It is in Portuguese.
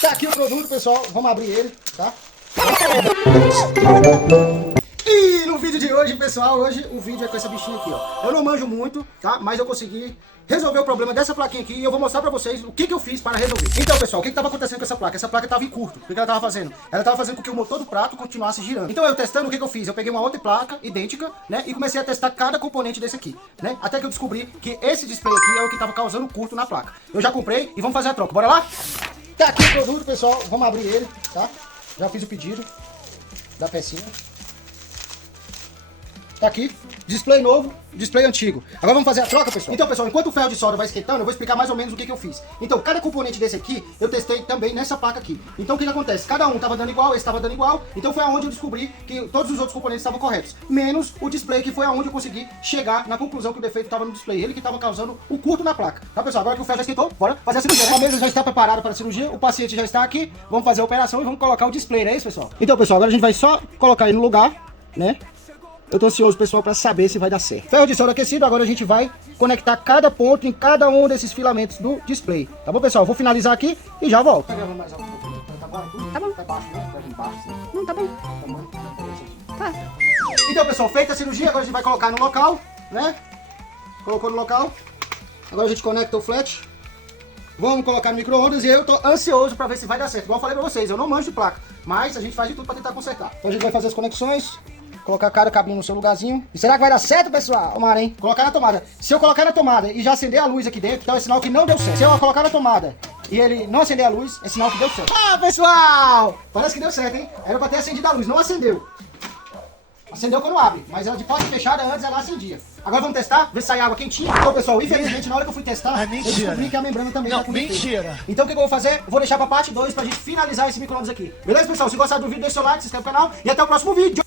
Tá aqui o produto, pessoal. Vamos abrir ele, tá? E no vídeo de hoje, pessoal, hoje o vídeo é com essa bichinha aqui, ó. Eu não manjo muito, tá? Mas eu consegui resolver o problema dessa plaquinha aqui e eu vou mostrar pra vocês o que eu fiz para resolver. Então, pessoal, o que tava acontecendo com essa placa? Essa placa tava em curto. O que ela tava fazendo? Ela tava fazendo com que o motor do prato continuasse girando. Então, eu testando, o que eu fiz? Eu peguei uma outra placa, idêntica, né? E comecei a testar cada componente desse aqui, né? Até que eu descobri que esse display aqui é o que tava causando curto na placa. Eu já comprei e vamos fazer a troca. Bora lá? Tá aqui o produto, pessoal. Vamos abrir ele, tá? Já fiz o pedido da pecinha. Tá aqui, display novo, display antigo. Agora vamos fazer a troca, pessoal. Então, pessoal, enquanto o ferro de solda vai esquentando, eu vou explicar mais ou menos o que eu fiz. Então, cada componente desse aqui, eu testei também nessa placa aqui. Então, o que acontece? Cada um tava dando igual, esse tava dando igual. Então, foi aonde eu descobri que todos os outros componentes estavam corretos. Menos o display, que foi aonde eu consegui chegar na conclusão que o defeito estava no display. Ele que estava causando o curto na placa. Tá, pessoal? Agora que o ferro já esquentou, bora fazer a cirurgia. A mesa já está preparada para a cirurgia, o paciente já está aqui. Vamos fazer a operação e vamos colocar o display, não é isso, pessoal? Então, pessoal, agora a gente vai só colocar ele no lugar, né? Eu tô ansioso, pessoal, para saber se vai dar certo. Ferro de solda aquecido, agora a gente vai conectar cada ponto em cada um desses filamentos do display. Tá bom, pessoal? Vou finalizar aqui e já volto. Tá bom. Tá bom. Tá baixo, né? Tá embaixo, sim. Não, tá bom. Tá. Então, pessoal, feita a cirurgia, agora a gente vai colocar no local, né? Colocou no local. Agora a gente conecta o flat. Vamos colocar no micro-ondas e eu tô ansioso para ver se vai dar certo. Igual eu falei pra vocês, eu não manjo de placa, mas a gente faz de tudo para tentar consertar. Então a gente vai fazer as conexões. Colocar cada cabinho no seu lugarzinho. E será que vai dar certo, pessoal? Tomara, hein? Colocar na tomada. Se eu colocar na tomada e já acender a luz aqui dentro, então é sinal que não deu certo. Se eu colocar na tomada e ele não acender a luz, é sinal que deu certo. Ah, pessoal! Parece que deu certo, hein? Era pra ter acendido a luz, não acendeu. Acendeu quando abre, mas ela de porta fechada antes ela acendia. Agora vamos testar, ver se sai água quentinha. Então, pessoal, infelizmente na hora que eu fui testar, eu descobri que a membrana também tá com defeito. Mentira! Então o que eu vou fazer? Eu vou deixar pra parte 2 pra gente finalizar esse micro-ondas aqui. Beleza, pessoal? Se gostaram do vídeo, deixa o seu like, se inscreve no canal e até o próximo vídeo.